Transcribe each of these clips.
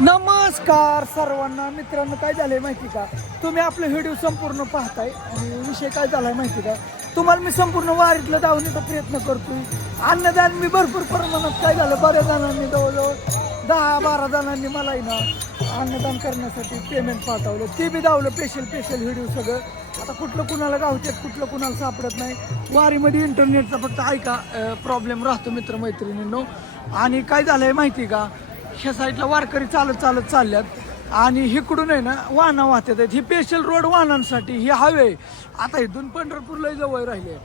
नमस्कार सर्वांना. मित्रांनो काय झालंय माहिती का? तुम्ही आपलं व्हिडिओ संपूर्ण पाहताय आणि विषय काय झालाय माहिती का? तुम्हाला मी संपूर्ण वारीतलं धावण्याचा प्रयत्न करतोय. अन्नदान मी भरपूर प्रमाणात काय झालं? बऱ्याच जणांनी जवळजवळ दहा बारा जणांनी मला आहे ना अन्नदान करण्यासाठी पेमेंट पाठवलं. ते बी धावलं स्पेशल स्पेशल व्हिडिओ सगळं. आता कुठलं कुणाला गावच्यात कुठलं कुणाला सापडत नाही. वारीमध्ये इंटरनेटचा फक्त ऐका प्रॉब्लेम राहतो मित्रमैत्रिणींनो. आणि काय झालं आहे माहिती का? ह्या साईडला वारकरी चालत चालत चालल्यात. आणि इकडून आहे ना वाहनं वाहतात आहेत ही स्पेशल रोड वाहनांसाठी ही हवे आता इथून पंढरपूरला जवळ राहिले.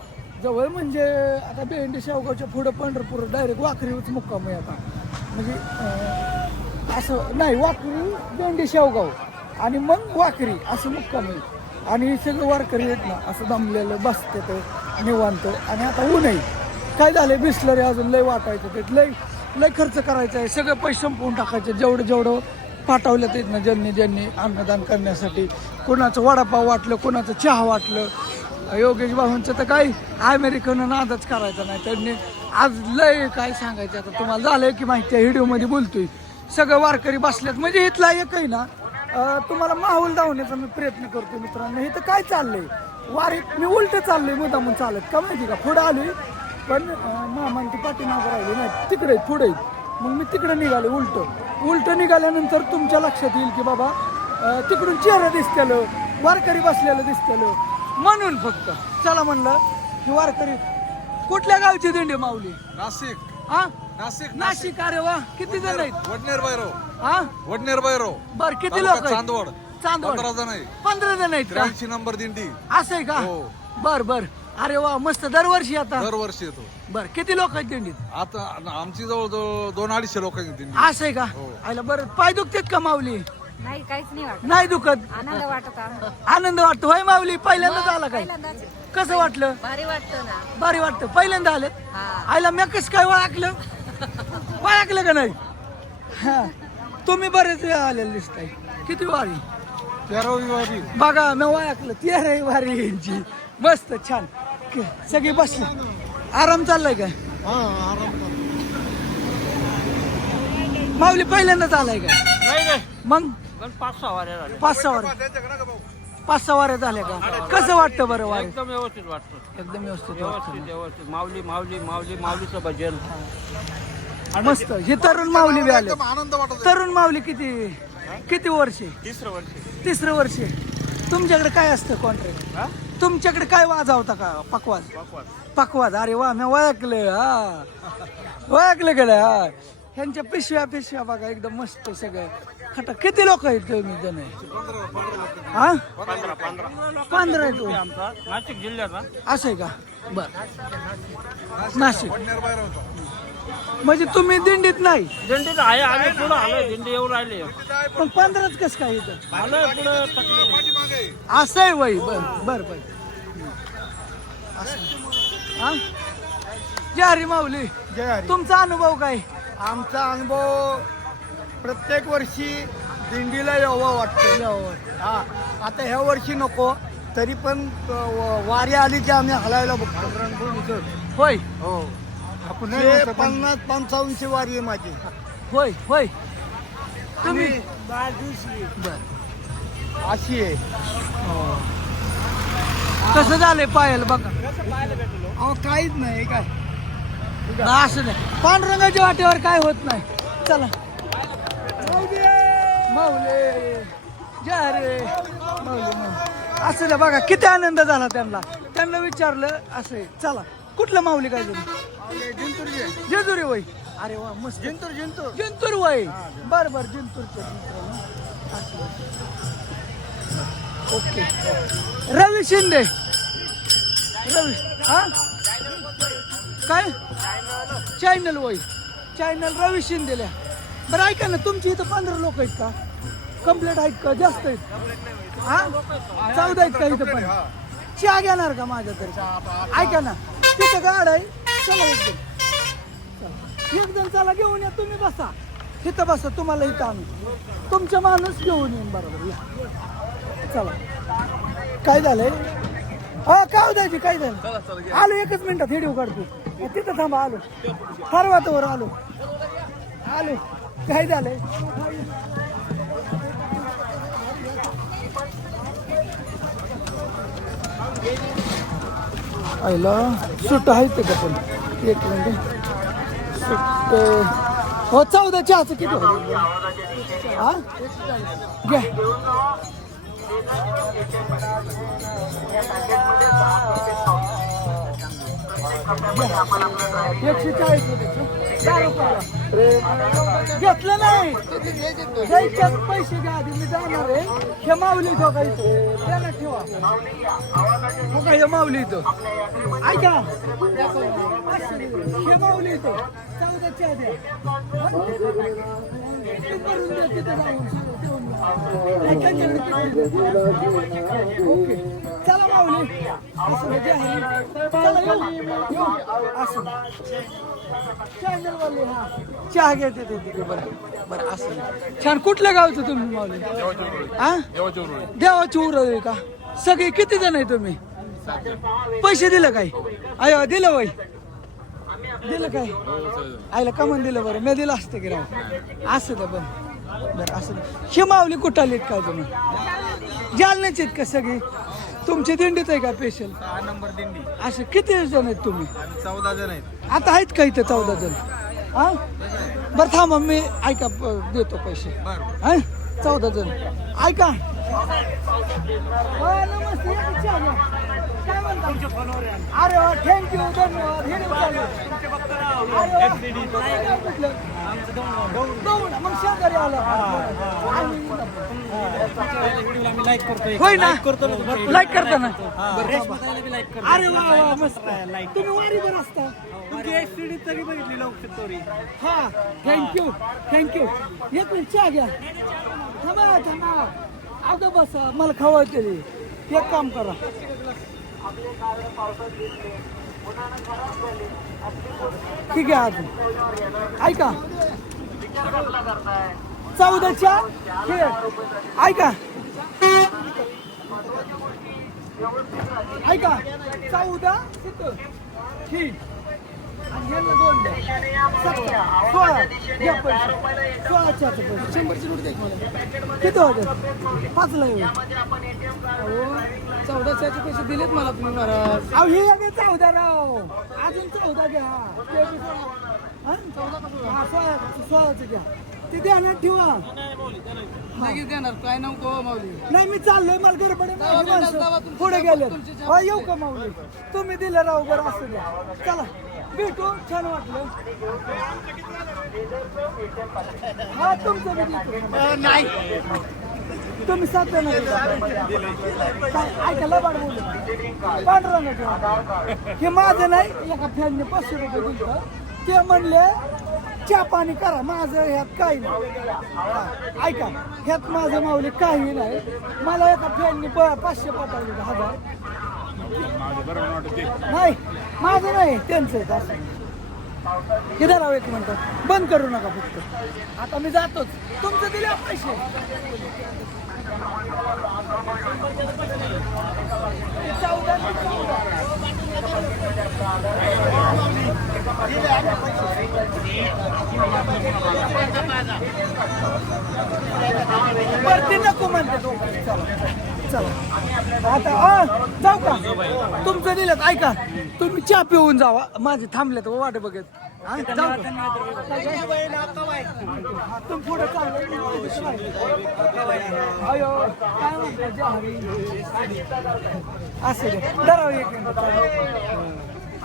जवळ म्हणजे आता बेंडी शेवगावच्या पुढं पंढरपूर डायरेक्ट वाखरीच मुक्काम आहे आता. म्हणजे असं नाही वाखरी बेंडी शेवगाव आणि मग वाखरी असं मुक्काम आहे. आणि सगळं वारकरी आहेत ना असं दमलेलं बसते निवांत. आणि आता ऊनही काय झालं बिसलरी अजून लय वाटायचं. ते लय लय खर्च करायचा आहे. सगळे पैसे संपवून टाकायचे. जेवढं जेवढं पाठवलं ते ना ज्यांनी ज्यांनी अन्नदान करण्यासाठी. कोणाचं वडापाव वाटलं कोणाचं चहा वाटलं. योगेश भाऊंचं तर काही अमेरिकन नादच करायचा नाही. त्यांनी आज लय काय सांगायचं आता तुम्हाला झालंय की माहिती आहे व्हिडिओमध्ये बोलतोय. सगळं वारकरी बसल्यात म्हणजे इथला एकही ना तुम्हाला माहोल दावण्याचा मी प्रयत्न करतो मित्रांनो. इथं काय चाललंय? वारीत मी उलट चाललोय मुद्दामून चालत. का माहिती का? पुढं आली पण अं, मामा ती पाठीमागं राहिली नाही. तिकडे आहेत, पुढे. आहेत. मग मी तिकडे निघाले उलट. उलट निघाल्यानंतर तुमच्या लक्षात येईल की बाबा तिकडून चेहरा दिसतेलं वारकरी बसलेलं दिसतेलं. म्हणून फक्त. चला म्हणलं की वारकरी कुठल्या गावची दिंडी माऊली? नाशिक. हा नाशिक नाशिक. अरे वा किती जण आहेत? वडनेर बैरो हा वडनेर बैरो बर किती लोक आहेत? चांदवड. चांदवड. पंधरा जण आहे पंधरा जण आहेत नंबर दिंडी. असं आहे का? हो. बर बर. अरे वा मस्त. दरवर्षी आता? दरवर्षी येतो. बर किती लोक आहेत दिंडीत? आता आमची जवळ जवळ दोन अडीचशे लोकांची दिंडी असं आहे का? हो. आयला बरं. पाय दुखतेत का माऊली? नाही काहीच नाही वाटत. नाही दुखत? आनंद वाटत आहे. आनंद वाटतो. होय माऊली? पहिल्यांदाच आला काय? पहिल्यांदाच. कसं वाटलं? भारी वाटतं ना. भारी वाटतं. पहिल्यांदा आलं? हा. आईला मी कसं काय ओळखलं? ओळखलं का नाही? हा. तुम्ही बरेच वेळा आलेले दिसताय. किती वारी? तेरावी वारी. बघा मी ओळखलं. तेरा वारी यांची. मस्त छान. सगळी बसली. आराम चाललाय काय माऊली पहिल्यांदाच आलाय नाही मग? पाच सहा वाऱ्या झाल्या. पाच सहा वारे पाच सहा वारे झाल्या का? कसं वाटतं बरं वारे? एकदम व्यवस्थित वाटतं. एकदम व्यवस्थित व्यवस्थित वाटतं. व्यवस्थित माऊली माऊली माऊली माऊलीचं भजन. मस्त. हे तरुण माऊली बी आले. आनंद वाटत तरुण माऊली किती? किती वर्षे? तिसरं वर्ष. तिसरं वर्ष. तुमच्याकडे काय असतं कॉन्ट्रॅक्ट तुमच्याकडे काय वाजवता का? पकवाज. पकवाज. अरे वा मी ओळखलं हा. ओळखलं गेलं हा. ह्यांच्या पिशव्या पिशव्या बघा एकदम मस्त सगळं. खटा किती लोक आहेत तुम्ही जण? हा? पंधरा आहेत. आमचा नाशिक जिल्ह्याचा असं आहे का? बर. नाशिक. होतो म्हणजे तुम्ही दिंडीत नाही? दिंडीत आहे आम्ही पुढं आलोय दिंडी येऊ राहिले. पण पंधराच कसं काय इथं? आलोय पुढं तकलीफ. असं आहे वय बर बर बर. असं. हा? जय हरी माऊली. जय हरी. तुमचा अनुभव काय? आमचा अनुभव प्रत्येक वर्षी दिंडीला यावं वाटतं. यावर. हा आता ह्या वर्षी नको तरी पण वारी आली की आम्ही हलायला बघतो. होय. हो. पन्नास पंचावन्नची वारी आहे माझी. होय होय. तुम्ही? बर. अशी आहे. कसं झालंय पायाला बघा. अहो काहीच नाही काय? असं नाही. पांडुरंगाच्या वाटेवर काय होत नाही. चला. माऊले जय हरे! माऊली माऊली असं द्या बघा किती आनंद झाला त्यांना. त्यांना विचारलं असं आहे. चला. कुठलं माऊली काय तुम्ही जेजुरी वय. अरे वा मस्त. जिंतूर जिंतूर. जिंतूर वय. बर बर जिंतूरचे ओके. रवी शिंदे. रवी हा? काय? चॅनल वय. चॅनल रवी शिंदेला. बरं ऐका ना तुमची इथं पंधरा लोक आहेत का? कम्प्लेट आहेत का? जास्त आहेत. हा? चौदा आहेत का इथं पण? चहा घेणार का माझ्या तरी? ऐका ना तिथं गाड आहे. चला एकदम चला. एक जण चला घेऊन या. तुम्ही बसा. इथं बसा तुम्हाला इथं आणू. तुमचा माणूस घेऊन येईन बरोबर. या. चला. काय झालंय? हा काय उद्याची काय झालं? आलो एकच मिनिटात व्हिडिओ काढतो. तिथं थांबा आलो. फार आलो. आलो. काय झालंय? आईला सुट आहे ते का पण? एक मिनिट. सुट हो चौदा चहाचं किती हा? घ्या. एकशे चाळीस रुपये घेतलं नाही. जायच्यात पैसे घ्या आधी मी जाणार आहे. हे माऊली इथं का इथं. त्यांना ठेवा. हो का हे माऊली इथं. ऐका. हे माऊली इथं. चौदा चहा द्या ओके चला माऊली असं म्हणजे आहे. चला येऊ येऊ असं चॅनल वाले हा चहा घेते ते तिथे बरं बरं असं छान. कुठल्या गावचं तुम्ही माऊली? हा देवाची उरळ का? सगळे किती जण आहे तुम्ही? पैसे दिलं काय अयो दिलं वय. दिलं काय? आईला कमन दिलं बरं. मी दिलं असतं की राव. असं द्या बरं. बरं असं. हे माऊली कुठं आलीत काय तुम्ही? जालन्याचे आहेत का सगळी? तुमची दिंडीत आहे का स्पेशल नंबर दिंडी. असं किती जण आहेत तुम्ही? चौदा जण आहेत. आता आहेत का इथं चौदा जण? हा? बरं थांबा मी ऐका देतो पैसे. हा? चौदा जण. ऐका. हा, नमस्ते या की चहा घ्या. अरे वा थँक्यू धन्यवाद. हे? दौंड. मग शेजारी आला. होय ना? लाईक करता ना. अरे वा वा मस्त. तुम्ही वारीवर असता. तुमची एसटीडी तरी बघितली लोक स्टोरी हा थँक्यू थँक्यू एक मिनिट चहा घ्या. थांबा थांबा. अगं बसा मला खवायचे एक काम करा. ठीक आहे ऐका. चौदाच्या हे ऐका ऐका. चौदा तिथं ठीक द्या सतरा सोळा द्या पैसे सोळाचे आता पैसे शंभरची नोट द्या मला किती होते पाचला येऊ चौदाचे पैसे दिलेत मला तुम्ही महाराज अहो हे चौदा राव अजून चौदा घ्या चौदा सोळा सोळाचे घ्या ते द्या ना ठेवा. लगेच देणार. काय नको माऊली. नाही मी चाललोय मला गडबड आहे, माझी माणसं पुढे गेले हो येऊ का माऊली? तुम्ही दिलं राव बरं असं द्या. चला भेटू. छान वाटलं. हा तुमचं बी देतो. नाही. तुम्ही सात जण ऐका लबाड बोलू? पांढरा नको हे माझं नाही एका फॅनने पाचशे रुपये दिलं ते म्हणले चहा पाणी करा माझं ह्यात काही नाही. ऐका ह्यात माझं माऊली काही नाही. मला एका फ्रेंडनी पाचशे पाठवले हजार. नाही माझं नाही त्यांचं आहे असं हे धरावं एक म्हणतात बंद करू नका फक्त. आता मी जातोच. तुमचं दिले पैसे. चौदा. ते नको म्हणते चला आता जाऊ का? तुमचं दिलं ऐका. तुम्ही चहा पिऊन जावा. माझे थांबले तर हो, वाट बघत. हा, पुढे धरावं एक मिनिट.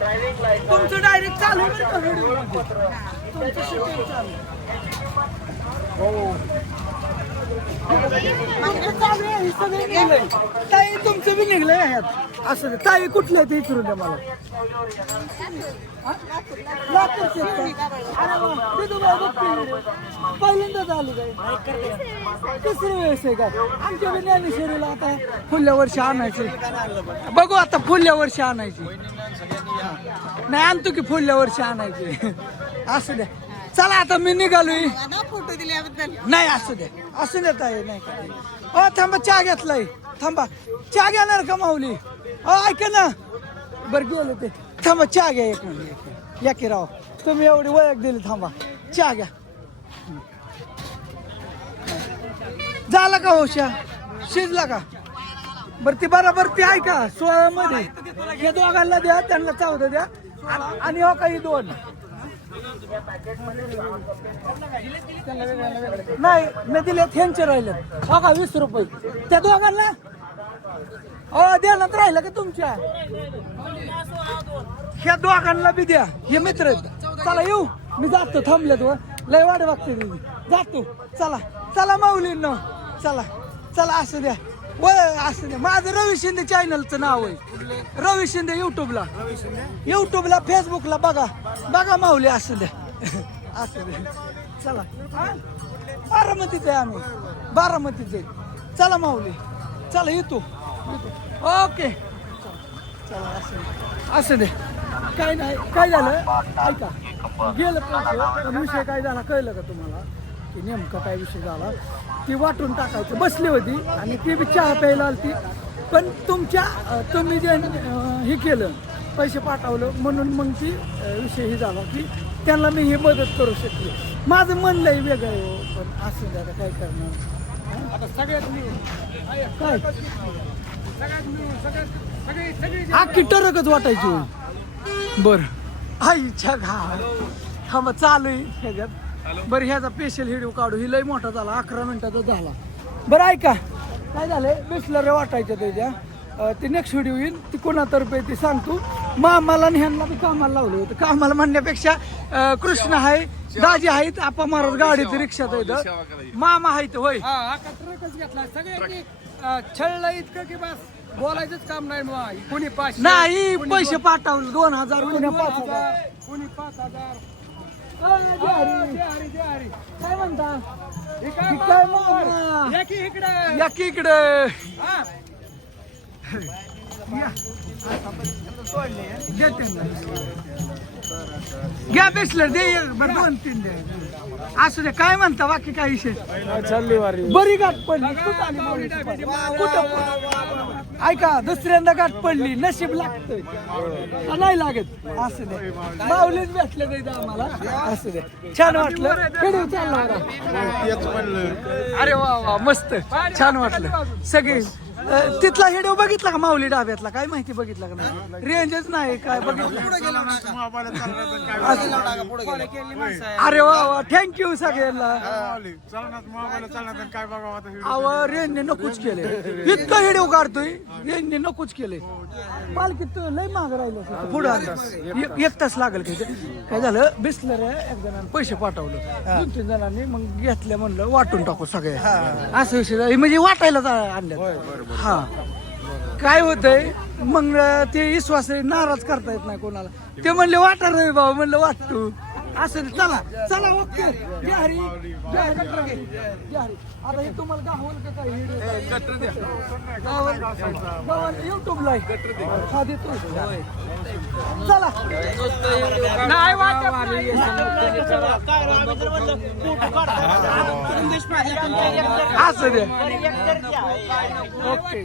तुमचं डायरेक्ट चालू का व्हिडिओ तुमचं शूटिंग चालू. हो ताई तुमचं बी निघलंय ह्यात? असं दे. ताई कुठले आहे ते विचारून द्या मला? पहिल्यांदाच आलो काय तिसरी वेळेस आहे का? आमच्या बी ज्ञानेश्वरीला आता पुढल्या वर्षी आणायचे. बघू आता पुढल्या वर्षी आणायची. नाही आणतो की पुढल्या वर्षी आणायचे. असू द्या. चला आता मी निघालोय. फोटो दिल्याबद्दल. नाही असू द्या असू देत आहे नाही का? थांबा चहा घेतलाय. थांबा. चहा घेणार का माऊली? ओ ऐका ना. बरं गेलं ते. थांबा चहा घ्या एक मिनिट. या की राव. तुम्ही एवढी ओळख दिली थांबा. चहा घ्या. झाला का होशा शिजला का? बरं ती बरोबर ती आहे का? सोळा मध्ये हे दोघांना द्या त्यांना चौदा द्या. आणि हो काही दोन? नाही मी दिले त्यांचे राहिले. बघा वीस रुपये. त्या दोघांना? हो देण्यात राहिलं का तुमच्या? ह्या दोघांना बी द्या. हे मित्र आहेत. चला येऊ. मी जातो थांबले तो लय वाट बघते मी. जातो. चला चला माऊलींनो. चला चला असं द्या. असं नाही. माझं रवी शिंदे चॅनलचं नाव आहे. रवी शिंदे युट्यूबला युट्यूबला फेसबुकला बघा. बघा माऊली असं द्या असं द्या चला. हा? बारामतीच आहे आम्ही. बारामतीच आहे. चला माऊली. चला येतो. ओके. चला असं असं दे काय नाही. काय झालं? ऐका. गेलं पैसे विषय काय झाला? कळलं का तुम्हाला? की नेमका काय विषय झाला. ती वाटून टाकायचं बसली होती आणि ती बी चहा प्यायला आलती. पण तुमच्या तुम्ही जे हे केलं पैसे पाठवलं म्हणून मग ती विषय हे झाला की त्यांना मी ही मदत करू शकले. माझं मन लय वेगळं आहे हो, पण असं द्या काय करणार? आता सगळ्यात काय? अख्खी टरकच वाटायची. बर. आईच्या घा हा मग चालू आहे. ह्याच्यात. बरं ह्याचा स्पेशल व्हिडिओ काढू. ही लय मोठा झाला अकरा मिनिटाचा झाला. बरं ऐका. काय झालंय? बिसलर वाटायच्या त्याच्या ते नेक्स्ट व्हिडिओ येईल. ती कोणातर्फे ती सांगतो. मामाला आणि ह्यांना बी कामाला लावलं होतं. कामाला म्हणण्यापेक्षा कृष्ण आहे दाजी आहेत आपा महाराज गाडीत रिक्षात आहेत मामा आहेत होय. हा का ट्रकच घेतला. सगळ्यांनी छळलं इतकं की बस. बोलायचंच काम नाही मग कोणी पाचशे नाही पैसे पाठवले. दोन हजार कोणी पाच हजार, कोणी पाच हजार. काय म्हणता काय इकडे. की इकडे. घ्या बेसलर दे बरं दोन तीन दे. असू दे काय म्हणता बाकी काय विषय चालली वारी. बरी गाठ पडली. कुठं आली माऊली सुपारी? कुठं? ऐका दुसऱ्यांदा गाठ पडली नशीब लागतंय. का नाही लागत. असू दे. माऊलीच भेटले नाही आम्हाला. असू दे. छान वाटलं. व्हिडिओ चालला. अरे वा वा. मस्त. छान वाटलं. सगळे तिथला व्हिडिओ बघितला का माऊली डाब्यातला काय माहिती बघितला का नाही? रेंजच नाही काय बघितलं? अरे वा वा थँक्यू सगळ्यांना. अहो रेंजने नकोच केले. इतकं व्हिडिओ काढतोय रेंजने नकोच केले. पालखीत लय महाग राहिलं पुढं एक- एक तास लागेल काय? काय झालं? बिसलर एक जणांनी पैसे पाठवलं. दोन तीन जणांनी मग घेतल्या म्हणलं वाटून टाकू सगळे असं विषय. म्हणजे वाटायला आणलं हा. काय होतंय? मग ते विश्वास नाराज करता येत नाही कोणाला. ते म्हणले वाटा नाही बाबा म्हणलं वाटतो असं नाही. चला चला ओके. जय हरी. जय हरी. जय हरी. आता हे तुम्हाला गावल का काय गावल युट्यूबला हा देतो. चला. नाही वाटत नाही. असं दे. ओके.